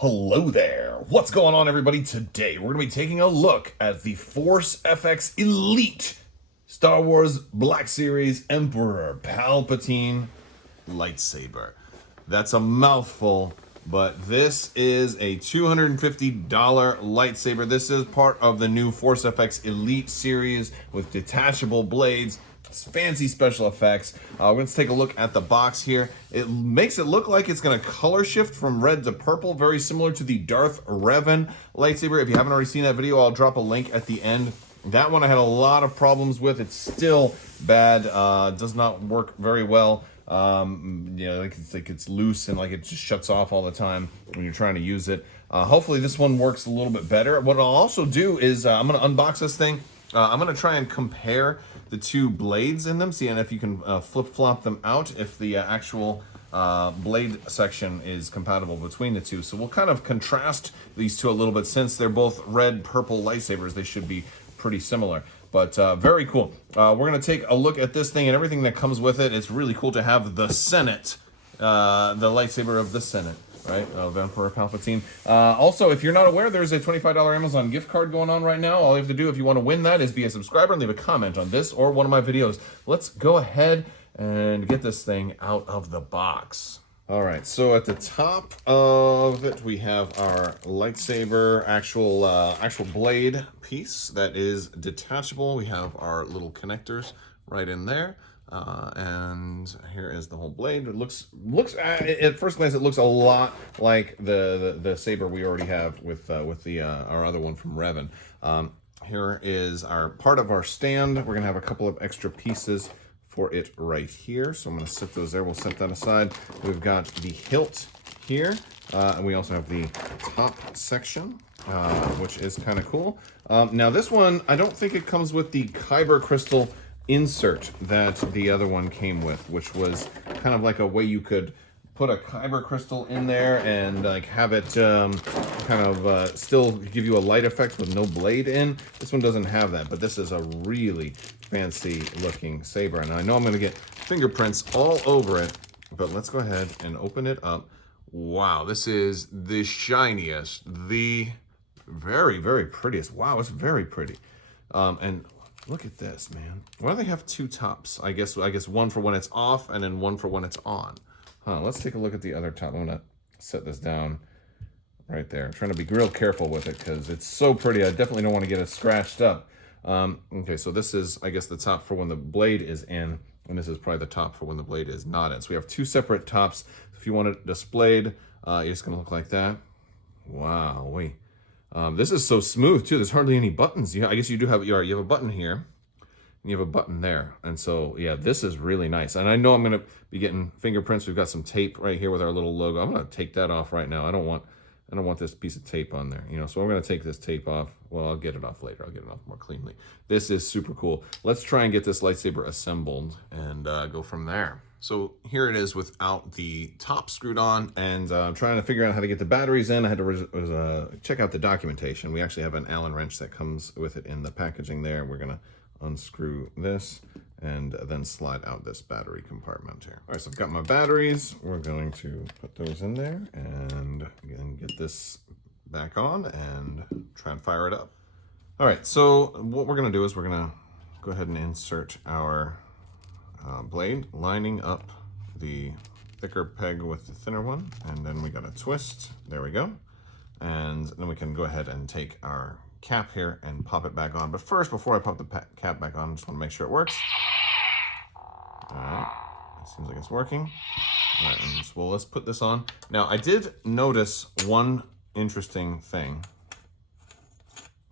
Hello there. What's going on, everybody? Today we're going to be taking a look at the Force FX Elite Star Wars Black Series Emperor Palpatine lightsaber. That's a mouthful, but this is a $250 lightsaber. This is part of the new Force FX Elite series with detachable blades. Fancy special effects. We're going to take a look at the box here. It makes it look like it's going to color shift from red to purple, very similar to the Darth Revan lightsaber. If you haven't already seen that video, I'll drop a link at the end. That one I had a lot of problems with. It's still bad. Does not work very well. Like it's loose and like it just shuts off all the time when you're trying to use it. Hopefully this one works a little bit better. What I'll also do is I'm going to unbox this thing. I'm going to try and compare the two blades in them, seeing if you can flip-flop them out, if the actual blade section is compatible between the two. So we'll kind of contrast these two a little bit. Since they're both red-purple lightsabers, they should be pretty similar. But very cool. We're going to take a look at this thing and everything that comes with it. It's really cool to have the Senate, the lightsaber of the Senate. Right, of Emperor Palpatine. Also, if you're not aware, there's a $25 Amazon gift card going on right now. All you have to do if you want to win that is be a subscriber and leave a comment on this or one of my videos. Let's go ahead and get this thing out of the box. All right, so at the top of it, we have our lightsaber, actual blade piece that is detachable. We have our little connectors right in there. And here is the whole blade. It looks at first glance it looks a lot like the saber we already have with our other one from Revan. Here is our part of our stand. We're gonna have a couple of extra pieces for it right here, so I'm gonna set those there. We'll set that aside. We've got the hilt here, and we also have the top section, which is kind of cool. Now this one, I don't think it comes with the kyber crystal insert that the other one came with, which was kind of like a way you could put a kyber crystal in there and like have it still give you a light effect with no blade in. This one doesn't have that, but this is a really fancy looking saber, and I know I'm going to get fingerprints all over it, but let's go ahead and open it up. Wow, this is the shiniest, the very prettiest. Wow, it's very pretty. And look at this, man. Why do they have two tops? I guess one for when it's off and then one for when it's on. Let's take a look at the other top. I'm gonna set this down right there. I'm trying to be real careful with it because it's so pretty. I definitely don't want to get it scratched up. Okay, so this is, I guess, the top for when the blade is in, and this is probably the top for when the blade is not in. So we have two separate tops. If you want it displayed, it's gonna look like that. Wow, wait. This is so smooth too. There's hardly any buttons. I guess you do have, you have a button here, and you have a button there. And so, yeah, this is really nice. And I know I'm gonna be getting fingerprints. We've got some tape right here with our little logo. I'm gonna take that off right now. I don't want this piece of tape on there, so I'm gonna take this tape off. Well, I'll get it off later. I'll get it off more cleanly. This is super cool. Let's try and get this lightsaber assembled and go from there. So here it is without the top screwed on, and I'm trying to figure out how to get the batteries in. I had to check out the documentation. We actually have an Allen wrench that comes with it in the packaging there. We're gonna unscrew this and then slide out this battery compartment here. All right, so I've got my batteries. We're going to put those in there and again, get this back on and try and fire it up. All right, so what we're gonna do is we're gonna go ahead and insert our blade, lining up the thicker peg with the thinner one, and then we got a twist. There we go. And then we can go ahead and take our cap here and pop it back on. But first, before I pop the cap back on, I just want to make sure it works. All right, it seems like it's working. All right, and so, well, let's put this on. Now, I did notice one interesting thing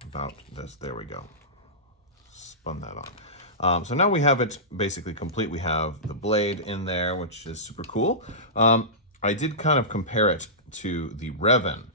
about this. There we go. Spun that on. So now we have it basically complete. We have the blade in there, which is super cool. I did kind of compare it to the Revan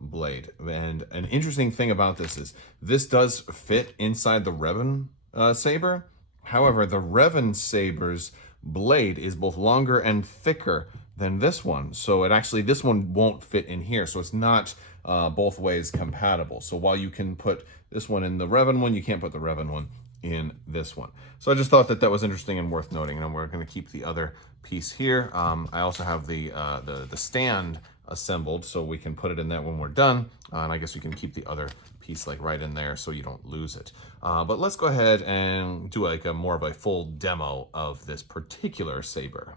blade, and an interesting thing about this is this does fit inside the Revan saber. However, the Revan saber's blade is both longer and thicker than this one, so this one won't fit in here, so it's not both ways compatible. So while you can put this one in the Revan one, you can't put the Revan one in this one. So I just thought that was interesting and worth noting, and we're going to keep the other piece here. I also have the stand assembled, so we can put it in there when we're done. And I guess we can keep the other piece like right in there so you don't lose it. But let's go ahead and do like more of a full demo of this particular saber.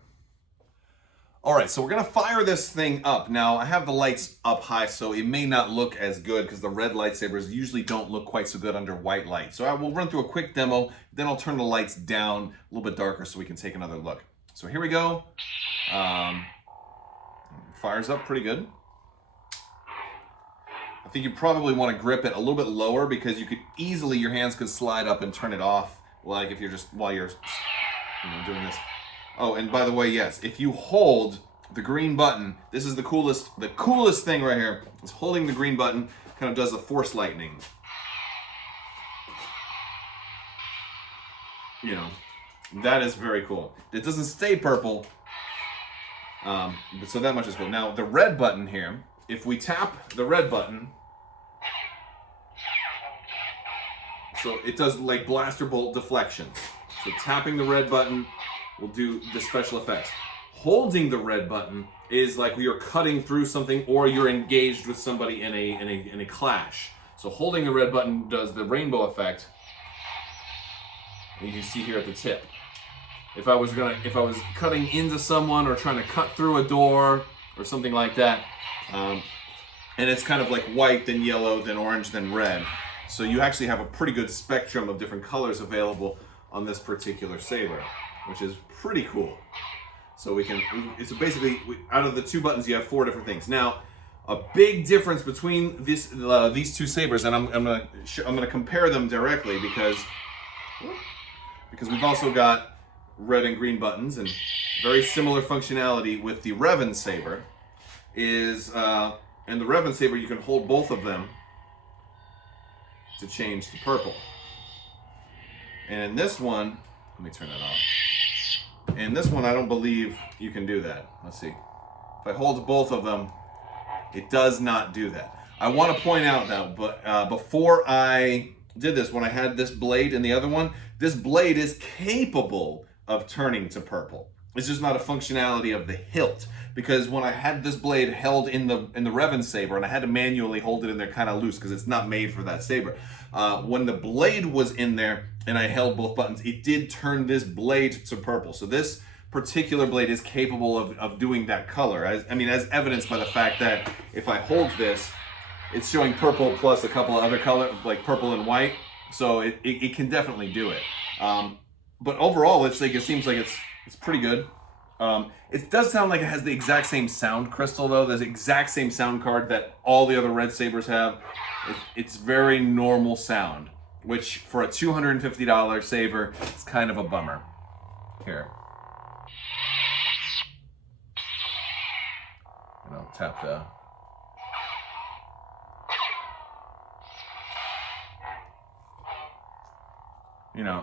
All right, so we're gonna fire this thing up. Now, I have the lights up high, so it may not look as good because the red lightsabers usually don't look quite so good under white light. So I will run through a quick demo, then I'll turn the lights down a little bit darker so we can take another look. So here we go. Fires up pretty good. I think you probably want to grip it a little bit lower because you could easily, your hands could slide up and turn it off, like if you're just, while you're doing this. Oh, and by the way, yes, if you hold the green button, this is the coolest thing right here, is holding the green button kind of does the force lightning. You know, that is very cool. It doesn't stay purple, so that much is cool. Now, the red button here, if we tap the red button, so it does like blaster bolt deflections. So tapping the red button will do the special effects. Holding the red button is like you're cutting through something or you're engaged with somebody in a clash. So holding the red button does the rainbow effect. And you can see here at the tip. If I was cutting into someone or trying to cut through a door or something like that, and it's kind of like white, then yellow, then orange, then red. So you actually have a pretty good spectrum of different colors available on this particular saber, which is pretty cool. So it's basically, out of the two buttons, you have 4 different things. Now, a big difference between these two sabers, and I'm gonna compare them directly because we've also got red and green buttons, and very similar functionality with the Revan saber is, and the Revan saber you can hold both of them to change to purple. And in this one, let me turn that off. In this one, I don't believe you can do that. Let's see. If I hold both of them, it does not do that. I want to point out that, but before I did this, when I had this blade in the other one, this blade is capable of turning to purple. It's just not a functionality of the hilt, because when I had this blade held in the Revan saber, and I had to manually hold it in there kind of loose because it's not made for that saber. When the blade was in there and I held both buttons, it did turn this blade to purple. So this particular blade is capable of doing that color. As evidenced by the fact that if I hold this, it's showing purple plus a couple of other colors, like purple and white. So it can definitely do it. But overall, it seems like it's pretty good. It does sound like it has the exact same sound crystal, though. The exact same sound card that all the other red sabers have. It's very normal sound, which for a $250 saber, it's kind of a bummer. Here. And I'll tap the...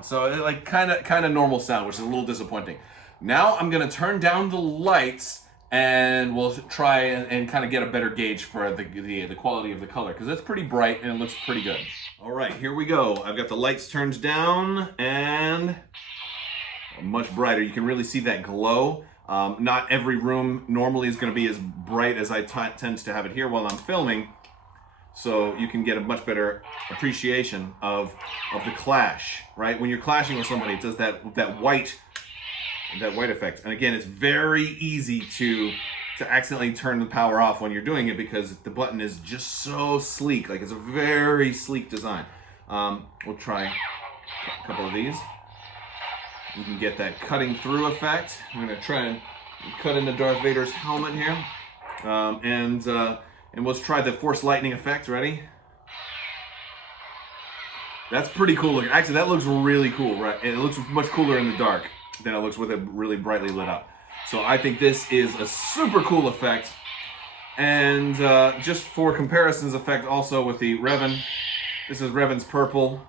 So it like kind of normal sound, which is a little disappointing. Now I'm gonna turn down the lights and we'll try and kind of get a better gauge for the quality of the color, because it's pretty bright and it looks pretty good. All right, here we go. I've got the lights turned down and much brighter. You can really see that glow. Not every room normally is gonna be as bright as I tend to have it here while I'm filming. So you can get a much better appreciation of the clash, right? When you're clashing with somebody, it does that white effect. And again, it's very easy to accidentally turn the power off when you're doing it because the button is just so sleek. Like, it's a very sleek design. We'll try a couple of these. You can get that cutting through effect. I'm gonna try and cut into Darth Vader's helmet here. And let's try the Force Lightning effect. Ready? That's pretty cool looking. Actually, that looks really cool, right? And it looks much cooler in the dark than it looks with it really brightly lit up. So I think this is a super cool effect. And just for comparison's effect also with the Revan, this is Revan's purple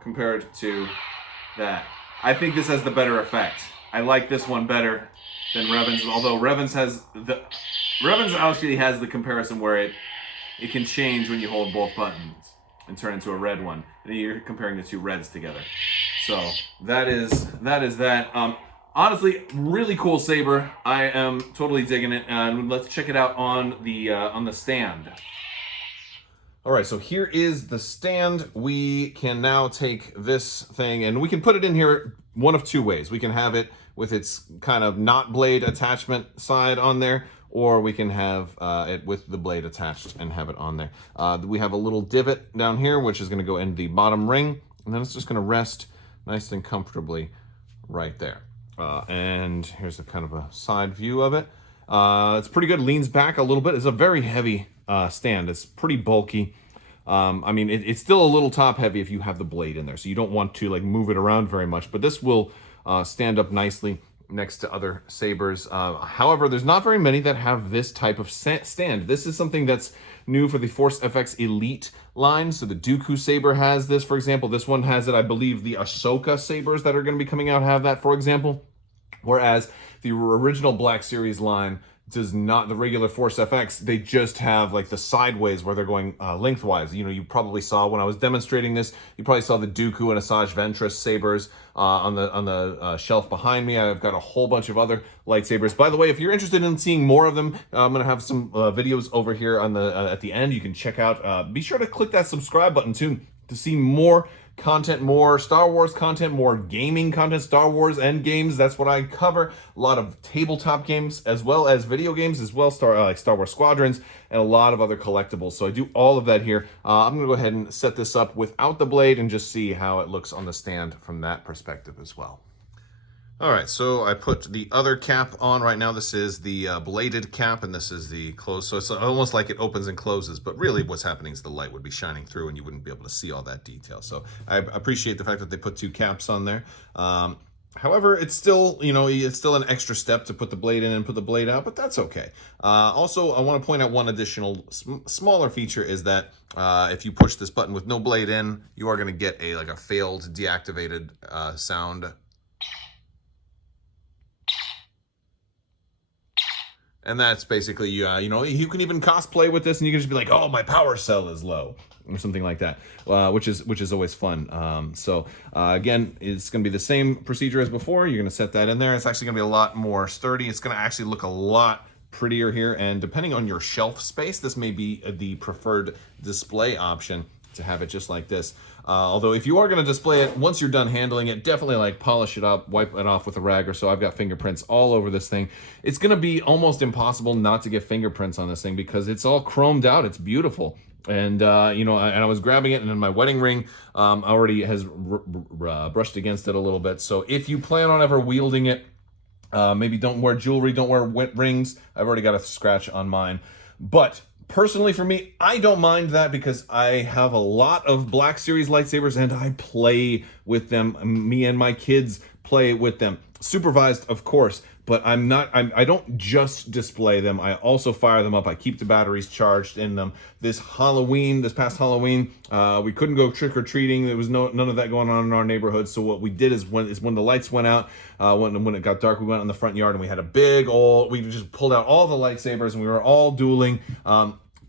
compared to that. I think this has the better effect. I like this one better than Revan's, although Revan's actually has the comparison where it can change when you hold both buttons and turn into a red one. And you're comparing the two reds together. So that is that. Honestly, really cool saber. I am totally digging it, and let's check it out on the stand. All right, so here is the stand. We can now take this thing and we can put it in here one of two ways. We can have it with its kind of not blade attachment side on there, or we can have it with the blade attached and have it on there. We have a little divot down here, which is going to go in the bottom ring, and then it's just going to rest nice and comfortably right there. And here's a kind of a side view of it. It's pretty good, leans back a little bit. It's a very heavy stand. It's pretty bulky. I mean, it's still a little top heavy if you have the blade in there, so you don't want to like move it around very much, but this will stand up nicely next to other sabers. However, there's not very many that have this type of stand. This is something that's new for the Force FX Elite line. So the Dooku saber has this, for example. This one has it. I believe the Ahsoka sabers that are going to be coming out have that, for example. Whereas the original Black Series line does not, the regular Force FX, they just have like the sideways where they're going lengthwise. You know, you probably saw when I was demonstrating this, you probably saw the Dooku and Asajj Ventress sabers on the shelf behind me. I've got a whole bunch of other lightsabers. By the way, if you're interested in seeing more of them, I'm going to have some videos over here on the at the end. You can check out. Be sure to click that subscribe button too to see more content, more Star Wars content, more gaming content, Star Wars and games. That's what I cover. A lot of tabletop games as well as video games, as well like Star Wars Squadrons and a lot of other collectibles. So I do all of that here. I'm going to go ahead and set this up without the blade and just see how it looks on the stand from that perspective as well. All right, so I put the other cap on right now. This is the bladed cap, and this is the close. So it's almost like it opens and closes, but really what's happening is the light would be shining through and you wouldn't be able to see all that detail. So I appreciate the fact that they put two caps on there. However, it's still, you know, it's still an extra step to put the blade in and put the blade out, but that's okay. Also, I want to point out one additional smaller feature is that if you push this button with no blade in, you are going to get like a failed deactivated sound. And that's basically, you know, you can even cosplay with this and you can just be like, oh, my power cell is low or something like that, which is always fun. Again, it's going to be the same procedure as before. You're going to set that in there. It's actually going to be a lot more sturdy. It's going to actually look a lot prettier here. And depending on your shelf space, this may be the preferred display option to have it just like this. Although if you are going to display it, once you're done handling it, definitely like polish it up, wipe it off with a rag or so. I've got fingerprints all over this thing. It's going to be almost impossible not to get fingerprints on this thing because it's all chromed out. It's beautiful. And, you know, and I was grabbing it and then my wedding ring already has brushed against it a little bit. So if you plan on ever wielding it, maybe don't wear jewelry, don't wear wet rings. I've already got a scratch on mine. But personally, for me, I don't mind that because I have a lot of Black Series lightsabers and I play with them. Me and my kids play with them. Supervised, of course, but I don't just display them. I also fire them up. I keep the batteries charged in them. This past Halloween, we couldn't go trick-or-treating. There was none of that going on in our neighborhood. So what we did is when the lights went out, when it got dark, we went in the front yard and we had we just pulled out all the lightsabers and we were all dueling.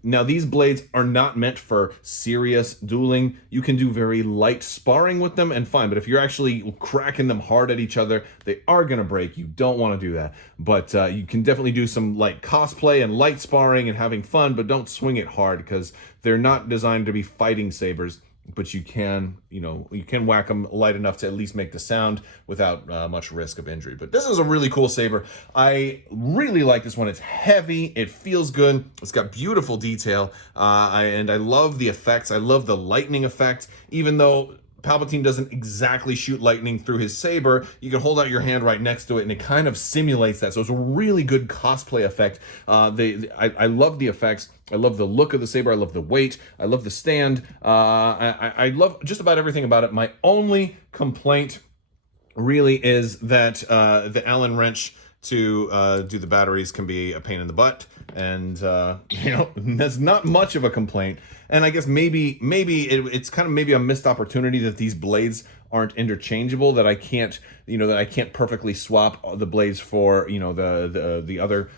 Now, these blades are not meant for serious dueling. You can do very light sparring with them and fine, but if you're actually cracking them hard at each other, they are going to break. You don't want to do that. But you can definitely do some light cosplay and light sparring and having fun, but don't swing it hard because they're not designed to be fighting sabers. But you can whack them light enough to at least make the sound without much risk of injury. But this is a really cool saber. I really like this one. It's heavy. It feels good. It's got beautiful detail. And I love the effects. I love the lightning effect. Even though Palpatine doesn't exactly shoot lightning through his saber, you can hold out your hand right next to it and it kind of simulates that. So it's a really good cosplay effect. I love the effects. I love the look of the saber. I love the weight. I love the stand. I love just about everything about it. My only complaint really is that the Allen wrench to do the batteries can be a pain in the butt. And, you know, that's not much of a complaint. And I guess maybe it's kind of maybe a missed opportunity that these blades aren't interchangeable, that I can't perfectly swap the blades for, you know, the other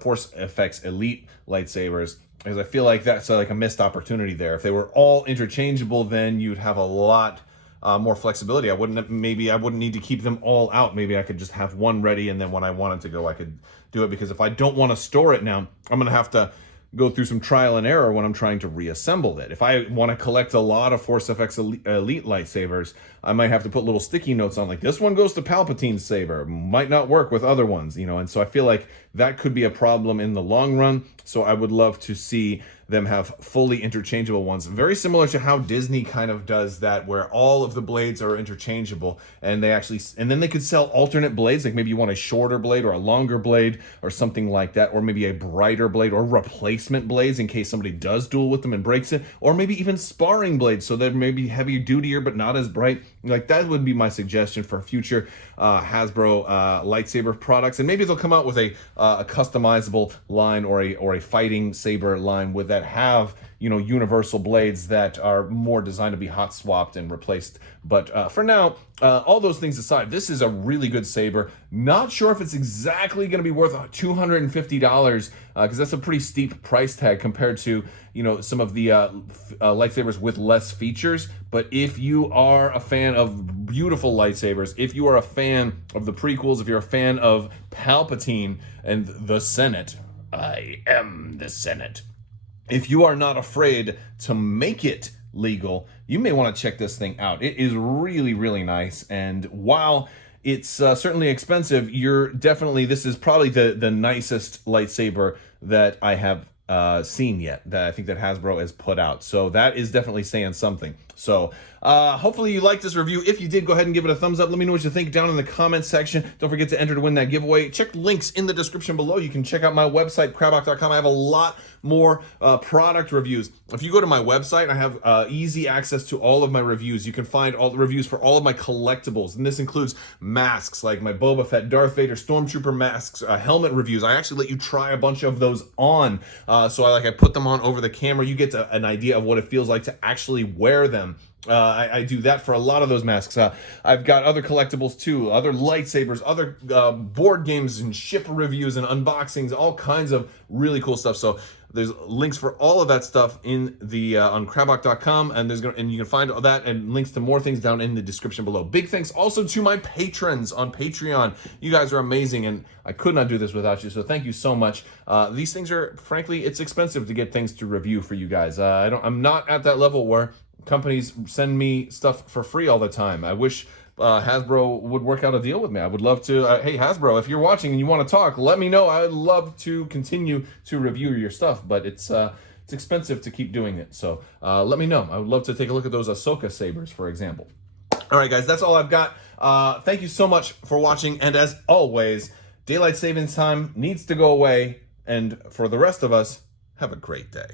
Force FX Elite lightsabers, because I feel like that's like a missed opportunity there. If they were all interchangeable, then you'd have a lot more flexibility. I wouldn't need to keep them all out. Maybe I could just have one ready, and then when I wanted to go, I could do it, because if I don't want to store it now, I'm going to have to go through some trial and error when I'm trying to reassemble it. If I want to collect a lot of Force FX Elite lightsabers, I might have to put little sticky notes on, like, this one goes to Palpatine's saber. Might not work with other ones, you know, and so I feel like that could be a problem in the long run. So I would love to see them have fully interchangeable ones, very similar to how Disney kind of does that, where all of the blades are interchangeable, and then they could sell alternate blades, like maybe you want a shorter blade or a longer blade or something like that, or maybe a brighter blade or replacement blades in case somebody does duel with them and breaks it, or maybe even sparring blades so they're maybe heavier dutier but not as bright. Like, that would be my suggestion for future Hasbro lightsaber products, and maybe they'll come out with a customizable line or a fighting saber line with that have, you know, universal blades that are more designed to be hot swapped and replaced. But for now, all those things aside, this is a really good saber. Not sure if it's exactly going to be worth $250, because that's a pretty steep price tag compared to, you know, some of the lightsabers with less features. But if you are a fan of beautiful lightsabers, if you are a fan of the prequels, if you're a fan of Palpatine and the Senate, I am the Senate. If you are not afraid to make it legal, you may want to check this thing out. It is really, really nice. And while it's certainly expensive, this is probably the nicest lightsaber that I have seen yet, that I think that Hasbro has put out. So that is definitely saying something. So hopefully you liked this review. If you did, go ahead and give it a thumbs up. Let me know what you think down in the comments section. Don't forget to enter to win that giveaway. Check links in the description below. You can check out my website, Crabbok.com. I have a lot more product reviews. If you go to my website, I have easy access to all of my reviews. You can find all the reviews for all of my collectibles, and this includes masks, like my Boba Fett, Darth Vader, Stormtrooper masks, helmet reviews. I actually let you try a bunch of those on, so I put them on over the camera. You get an idea of what it feels like to actually wear them. I do that for a lot of those masks. I've got other collectibles too, other lightsabers, other board games and ship reviews and unboxings, all kinds of really cool stuff. So there's links for all of that stuff in the on Crabbok.com, and you can find all that and links to more things down in the description below. Big thanks also to my patrons on Patreon. You guys are amazing, and I could not do this without you, so thank you so much. These things are, frankly, it's expensive to get things to review for you guys. I'm not at that level where companies send me stuff for free all the time. I wish Hasbro would work out a deal with me. I would love to. Hey, Hasbro, if you're watching and you want to talk, let me know. I would love to continue to review your stuff, but it's expensive to keep doing it. So let me know. I would love to take a look at those Ahsoka sabers, for example. All right, guys, that's all I've got. Thank you so much for watching. And as always, daylight savings time needs to go away. And for the rest of us, have a great day.